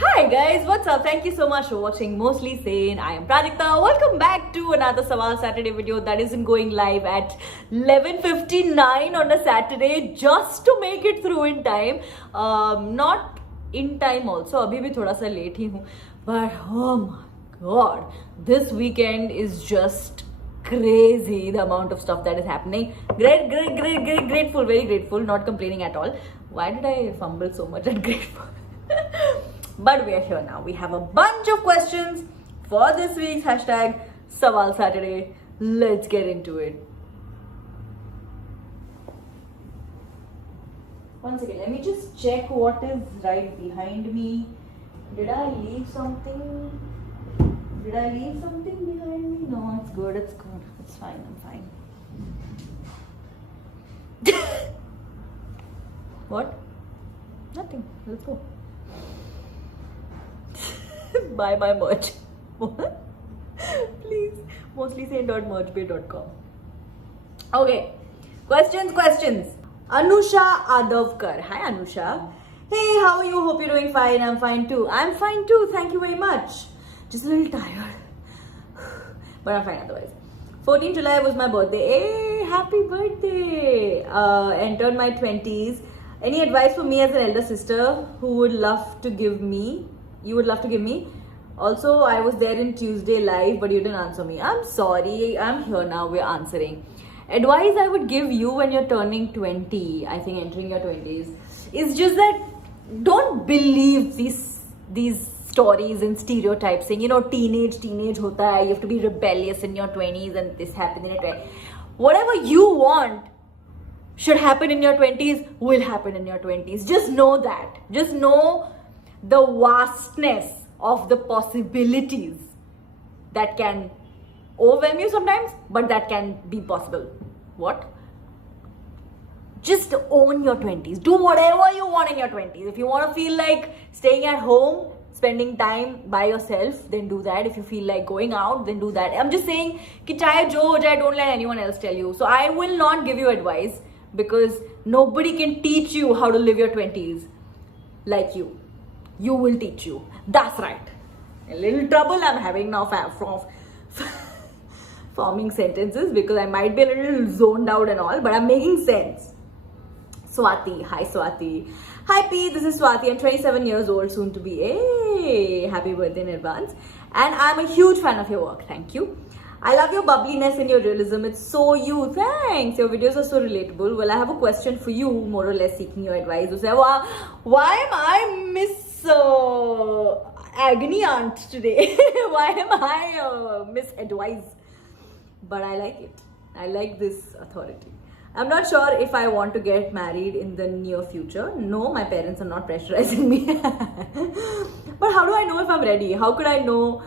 Hi guys, what's up? Thank you so much for watching Mostly Sane. I am Prajakta. Welcome back to another Sawal Saturday video that isn't going live at 11:59 on a Saturday just to make it through in time. Not in time also. अभी भी थोड़ा सा late ही हूँ. But oh my god, this weekend is just crazy. The amount of stuff that is happening. Grateful, very grateful. Not complaining at all. Why did I fumble so much at grateful? But we are here now. We have a bunch of questions for this week's hashtag Sawal Saturday. Let's get into it. One second, let me just check what is right behind me. Did I leave something? Did I leave something behind me? No, it's good, it's good. It's fine, I'm fine. What? Nothing. Let's go. Buy my merch. Please. Mostlysane.merchbay.com. Okay. Questions. Anusha Adavkar. Hi Anusha. Hey, how are you? Hope you're doing fine. I'm fine too. I'm fine too. Thank you very much. Just a little tired. But I'm fine otherwise. 14 July was my birthday. Hey, happy birthday. Entered my 20s. Any advice for me as an elder sister who would love to give me? You would love to give me? Also, I was there in Tuesday live, but you didn't answer me. I'm sorry. I'm here now. We're answering. Advice I would give you when you're turning 20, I think entering your 20s, is just that don't believe these stories and stereotypes saying, teenage hota hai, you have to be rebellious in your 20s and this happened in your 20s. Whatever you want should happen in your 20s will happen in your 20s. Just know that. Just know the vastness of the possibilities that can overwhelm you sometimes, but that can be possible. What? Just own your 20s. Do whatever you want in your 20s. If you want to feel like staying at home, spending time by yourself, then do that. If you feel like going out, then do that. I'm just saying, ki chahe jo ho jaye, don't let anyone else tell you. So I will not give you advice because nobody can teach you how to live your 20s like you. You will teach you. That's right. A little trouble I'm having now from forming sentences because I might be a little zoned out and all, but I'm making sense. Swati. Hi Swati. Hi P. This is Swati. I'm 27 years old, soon to be. Hey, happy birthday in advance. And I'm a huge fan of your work. Thank you. I love your bubbliness and your realism. It's so you. Thanks. Your videos are so relatable. Well, I have a question for you, more or less seeking your advice. You say, why am I Miss Agony Aunt today? Why am I Miss Advice? But I like it. I like this authority. I'm not sure if I want to get married in the near future. No, my parents are not pressurizing me. But how do I know if I'm ready? How would I know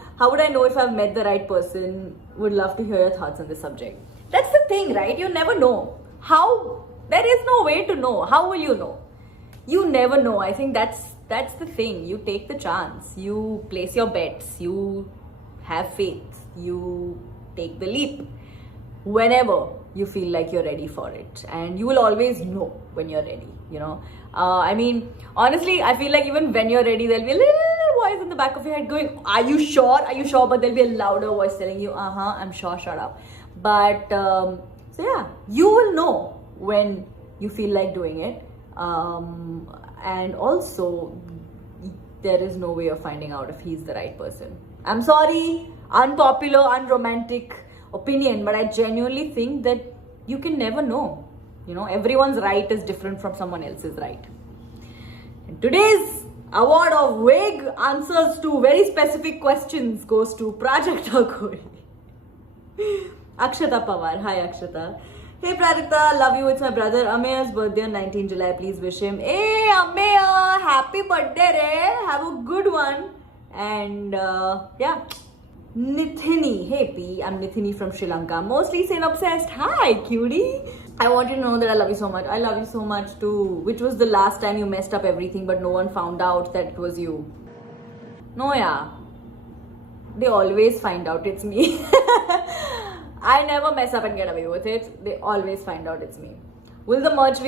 if I've met the right person? Would love to hear your thoughts on this subject. That's the thing, right? You never know. There is no way to know. How will you know? You never know. I think that's the thing. You take the chance. You place your bets. You have faith. You take the leap. Whenever you feel like you're ready for it, and you will always know when you're ready. I mean, honestly, I feel like even when you're ready, there'll be a little voice in the back of your head going, are you sure, but there'll be a louder voice telling you, I'm sure, shut up. But so yeah, you will know when you feel like doing it, and also there is no way of finding out if he's the right person. I'm sorry, unpopular, unromantic opinion, but I genuinely think that you can never know. Everyone's right is different from someone else's right. And today's award of vague answers to very specific questions goes to Prajakta Kori. Akshata Pawar. Hi Akshata. Hey Prajakta, love you. It's my brother Ameya's birthday on 19 July. Please wish him. Hey Ameya, happy birthday, re. Have a good one. And yeah. Nithini. Hey P, I'm Nithini from Sri Lanka. Mostly Sane obsessed. Hi cutie. I want you to know that I love you so much. I love you so much too. Which was the last time you messed up everything but no one found out that it was you? No, yeah. They always find out it's me. I never mess up and get away with it. They always find out it's me. Will the merch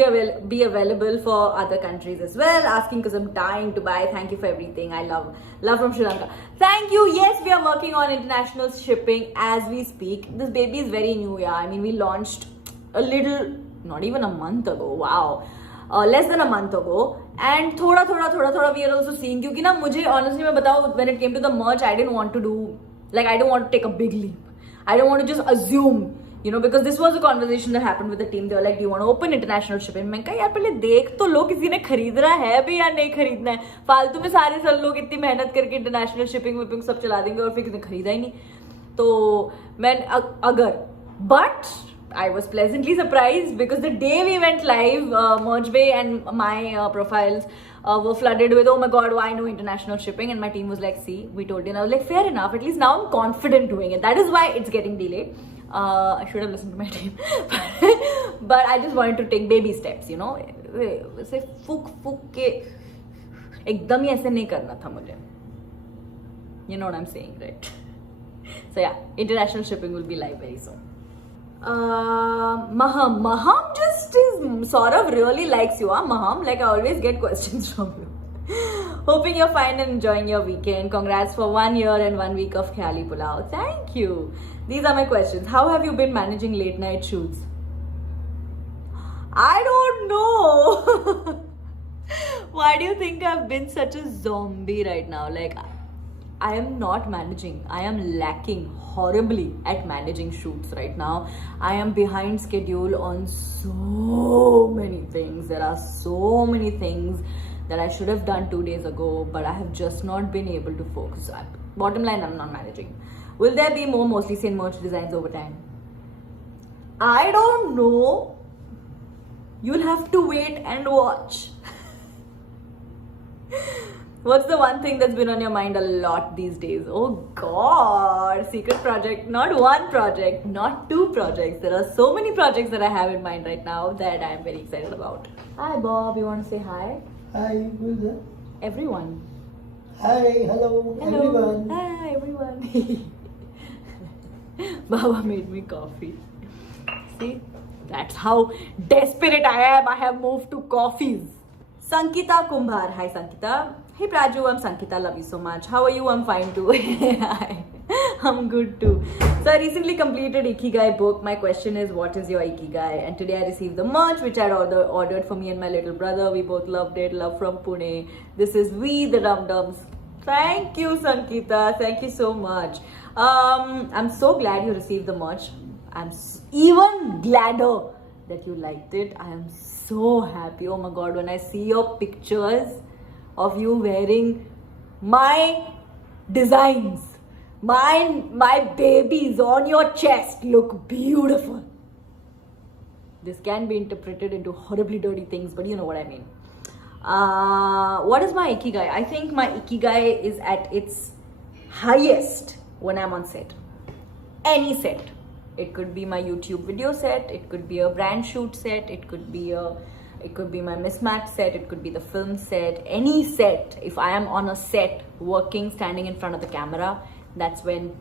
be available for other countries as well? Asking because I'm dying to buy. Thank you for everything. I love from Sri Lanka. Thank you. Yes, we are working on international shipping as we speak. This baby is very new, yeah. I mean, we launched a little, not even a month ago. Wow. Less than a month ago. And thoda we are also seeing. Because na mujhe honestly मैं बताऊँ, when it came to the merch, I didn't want to do, like I don't want to take a big leap. I don't want to just assume. You know, because this was a conversation that happened with the team. They were like, do you want to open international shipping? मैं कहा यार पहले देख तो लो किसी ने खरीदना है भी या नहीं खरीदना है. फालतू में सारे सब लोग इतनी मेहनत करके इंटरनेशनल शिपिंग विपिंग सब चला देंगे और फिर किसी ने खरीदा ही नहीं. तो मैं अगर but I was pleasantly surprised because the day we went live, Merchbay and my profiles were flooded with, oh my god, why no international shipping? And my team was like, see, we told you. And I was like, fair enough. At least now I'm confident doing it. That is why it's getting delayed. I should have listened to my team. But I just wanted to take baby steps, you know. वैसे फूक के एकदम ही ऐसे नहीं करना था मुझे. You know what I'm saying, right? So yeah, international shipping will be live very soon. Maham just is sort of really likes you, huh? Maham, like I always get questions from you. Hoping you're fine and enjoying your weekend. Congrats for 1 year and 1 week of Khayali Pulao. Thank you. These are my questions. How have you been managing late night shoots? I don't know. Why do you think I've been such a zombie right now? Like, I am not managing. I am lacking horribly at managing shoots right now. I am behind schedule on so many things. There are so many things that I should have done 2 days ago, but I have just not been able to focus. Bottom line, I'm not managing. Will there be more Mostly Sane merch designs over time? I don't know. You'll have to wait and watch. What's the one thing that's been on your mind a lot these days? Oh god, secret project. Not one project, not 2 projects. There are so many projects that I have in mind right now that I'm very excited about. Hi Bob, you want to say hi? Hi, who is that? Everyone. Hi, hello, everyone. Hi everyone. Baba made me coffee. See? That's how desperate I am. I have moved to coffees. Sankita Kumbhar. Hi Sankita. Hey Praju, I'm Sankita. Love you so much. How are you? I'm fine too. Hi. I'm good too. So I recently completed Ikigai book. My question is, what is your Ikigai? And today I received the merch which I ordered for me and my little brother. We both loved it. Love from Pune. This is We the Dum Dums. Thank you Sankita. Thank you so much. I'm so glad you received the merch. I'm even gladder that you liked it. I am so happy. Oh my god, when I see your pictures of you wearing my designs, my babies on your chest look beautiful. This can be interpreted into horribly dirty things, but you know what I mean. What is my Ikigai? I think my Ikigai is at its highest when I'm on set. Any set. It could be my YouTube video set, it could be a brand shoot set, it could be my mismatch set, it could be the film set, any set. If I am on a set working, standing in front of the camera, that's when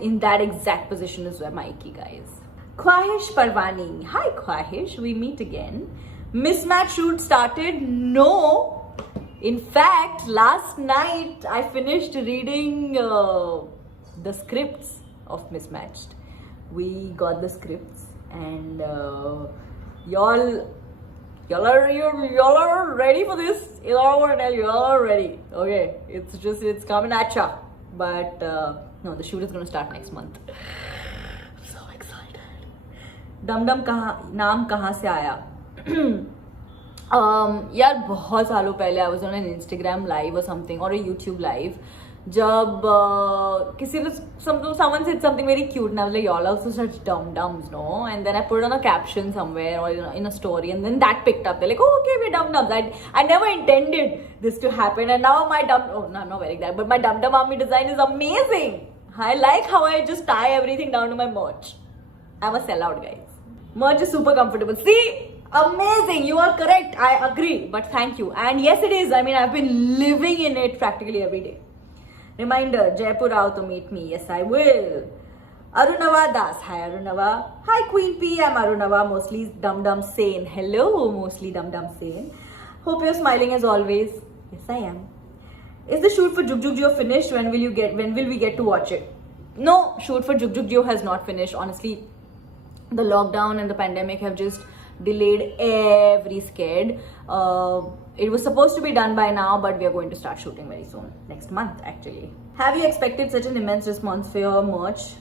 in that exact position is where my Ikigai is. Khwahish Parvani. Hi Khwahish, we meet again. Mismatch shoot started? No. In fact, last night I finished reading the scripts of Mismatched. We got the scripts and y'all are ready for this. Y'all are ready. Okay, it's coming at ya. But no, the shoot is gonna start next month. I'm so excited. Dum Dum नाम कहाँ से आया? यार बहुत सालों पहले I was on an Instagram live or something or a YouTube live. जब किसी ने someone said something very cute and I was like, y'all are also such dumb dumbs, no? And then I put on a caption somewhere or in a story and then that picked up. They're like, oh, okay, we're dumb dumbs. I never intended this to happen and now my I'm not wearing that, but my Dum Dum army design is amazing. I like how I just tie everything down to my merch. I'm a sellout, guys. Merch is super comfortable. See? Amazing. You are correct. I agree. But thank you. And yes, it is. I mean, I've been living in it practically every day. Reminder, Jaipur आओ to meet me. Yes, I will. Arunava Das. Hi Arunava. Hi Queen P. I'm Arunava, mostly Dum Dum Sane. Hello, mostly Dum Dum Sane. Hope you're smiling as always. Yes, I am. Is the shoot for Jug Jug Jio finished? When will we get to watch it? No, shoot for Jug Jug Jio has not finished. Honestly, the lockdown and the pandemic have just delayed every sked. It was supposed to be done by now, but we are going to start shooting very soon. Next month, actually. Have you expected such an immense response for your merch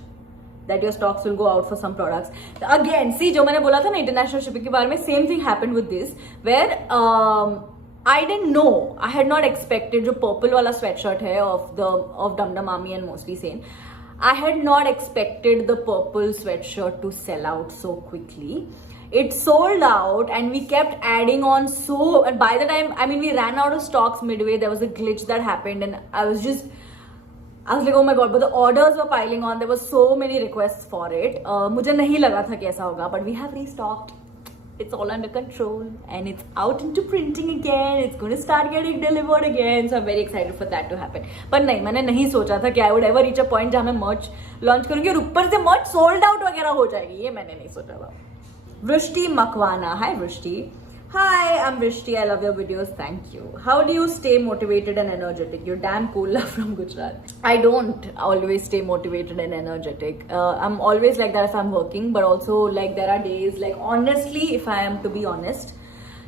that your stocks will go out for some products? Again, see, जो मैंने बोला था ना international shipping के बारे में, same thing happened with this, where I didn't know. I had not expected जो purple वाला sweatshirt है of Dum Dum Army and Mostly Sane. I had not expected the purple sweatshirt to sell out so quickly. It sold out and we kept adding on and by the time, we ran out of stocks midway. There was a glitch that happened and I was like, oh my god, but the orders were piling on. There were so many requests for it. मुझे नहीं लगा था कैसा होगा, but we have restocked. It's all under control and it's out into printing again. It's going to start getting delivered again. So I'm very excited for that to happen. But नहीं, मैंने नहीं सोचा था कि I would ever reach a point जहाँ मैं merch launch करूँगी और ऊपर से merch sold out वगैरह हो जाएगी. ये मैंने नहीं सोचा था. Vrishti Makwana. Hi Vrishti. Hi, I'm Vrishti. I love your videos. Thank you. How do you stay motivated and energetic? You're damn cool from Gujarat. I don't always stay motivated and energetic. I'm always like that if I'm working, but also like there are days like honestly, if I am to be honest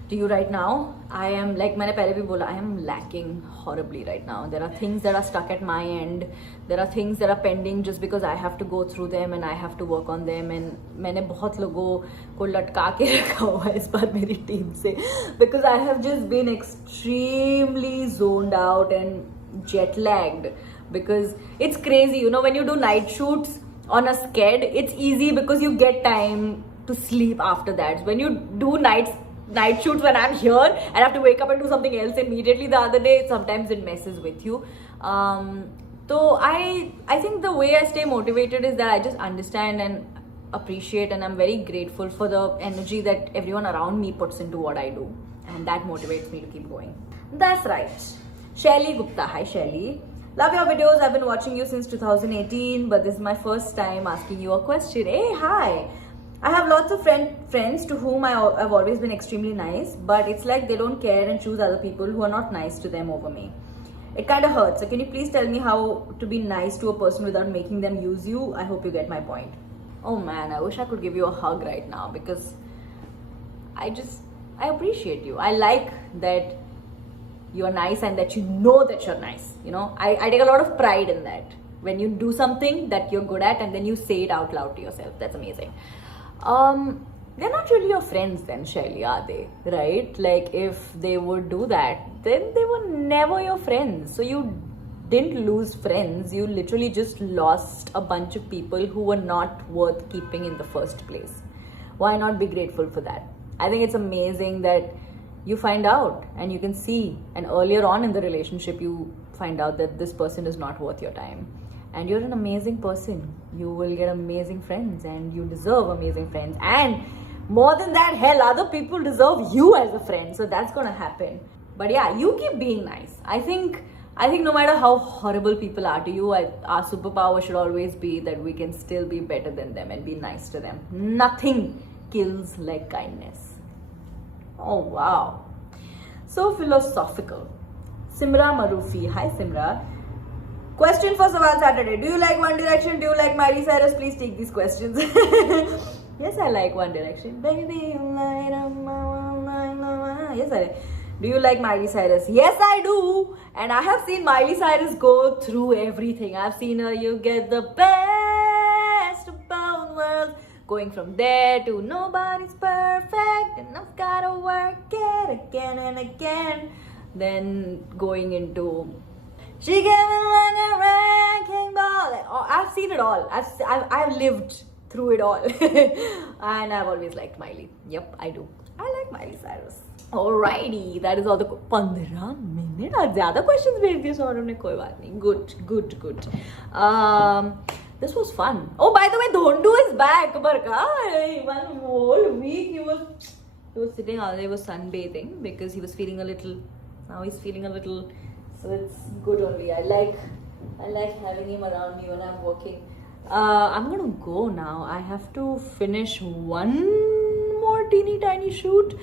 to you right now, I am like मैंने पहले भी बोला, I am lacking horribly right now. There are things that are stuck at my end. There are things that are pending just because I have to go through them and I have to work on them. And मैंने बहुत लोगों को लटका के रखा हुआ है इस बार मेरी टीम से because I have just been extremely zoned out and jet lagged because it's crazy. You know, when you do night shoots on a sked, it's easy because you get time to sleep after that. When you do night shoots when I'm here and I have to wake up and do something else immediately the other day, sometimes it messes with you. So I think the way I stay motivated is that I just understand and appreciate and I'm very grateful for the energy that everyone around me puts into what I do, and that motivates me to keep going. That's right. Shelly Gupta. Hi Shelly. Love your videos. I've been watching you since 2018, but this is my first time asking you a question. Hey, hi. I have lots of friends to whom I've always been extremely nice, but it's like they don't care and choose other people who are not nice to them over me. It kind of hurts. So can you please tell me how to be nice to a person without making them use you? I hope you get my point. Oh man, I wish I could give you a hug right now because I appreciate you. I like that you're nice and that you know that you're nice. You know, I take a lot of pride in that. When you do something that you're good at and then you say it out loud to yourself. That's amazing. They're not really your friends then, Shelly, are they? Right? Like if they would do that, then they were never your friends. So you didn't lose friends. You literally just lost a bunch of people who were not worth keeping in the first place. Why not be grateful for that? I think it's amazing that you find out and you can see, and earlier on in the relationship you find out that this person is not worth your time. And you're an amazing person. You will get amazing friends and you deserve amazing friends. And more than that, hell, other people deserve you as a friend. So that's gonna happen. But yeah, you keep being nice. I think no matter how horrible people are to you, our superpower should always be that we can still be better than them and be nice to them. Nothing kills like kindness. Oh wow. So philosophical. Simra Marufi. Hi Simra. Question for Sawal Saturday. Do you like One Direction? Do you like Miley Cyrus? Please take these questions. Yes, I like One Direction. Baby, light up my yes, I like. Do you like Miley Cyrus? Yes, I do. And I have seen Miley Cyrus go through everything. I've seen her, you get the best of both worlds. Going from there to nobody's perfect and I've gotta work it again and again. Then going into she gave me like a wrecking ball. Like, oh, I've seen it all. I've lived through it all. And I've always liked Miley. Yep, I do. I like Miley Cyrus. Alrighty, that is all the 15 minutes. आज ज़्यादा questions भेज दिए सौरभ ने, कोई बात नहीं. Good. This was fun. Oh, by the way, Dhondu is back. Barka, 1 whole week he was sitting out there, he was sunbathing because he was feeling a little. Now he's feeling a little. So it's good only. I like having him around me when I'm working. I'm gonna go now. I have to finish one more teeny tiny shoot,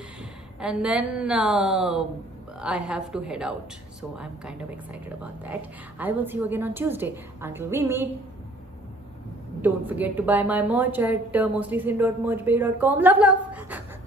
and then I have to head out. So I'm kind of excited about that. I will see you again on Tuesday. Until we meet, don't forget to buy my merch at mostlysin.merchbay.com. Love, love.